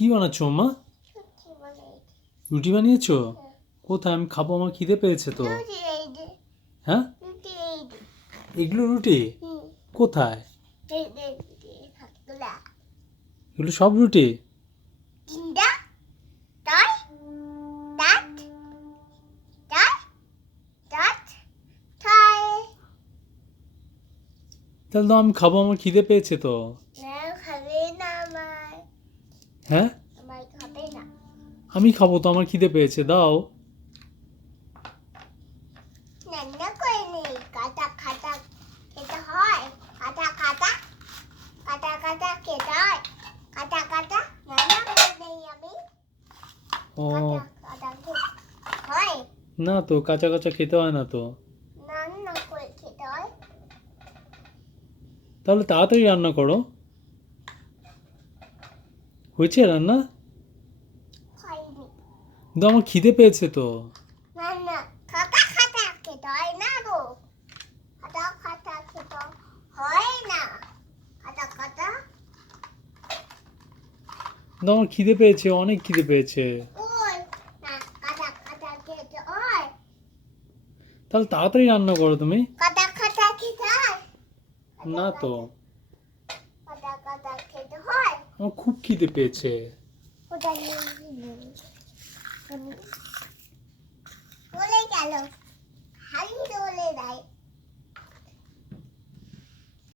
কি বানাচ্ছো মা? রুটি বানিয়েছো? কোথায়? আমি খাবো, আমার খিদে পেয়েছে তো। হ্যাঁ, এগুলো রুটি? কোথায়? এগুলো সব রুটি? তাহলে তো আমি খাবো, আমার খিদে পেয়েছে তো। হ্যাঁ, আমি খাবো তো, আমার খিদে পেয়েছে, দাও। ও না তো, কাঁচা কাঁচা খেতে হয় না তো। তাহলে তাড়াতাড়ি রান্না করো। হয়েছে রান্না? কিন্তু আমার খিদে পেয়েছে তো। কিন্তু আমার খিদে পেয়েছে, অনেক খিদে পেয়েছে। তাহলে তাড়াতাড়ি রান্না করো তুমি। না তো, আমার খুব খিদে পেয়েছে। বলে গেল।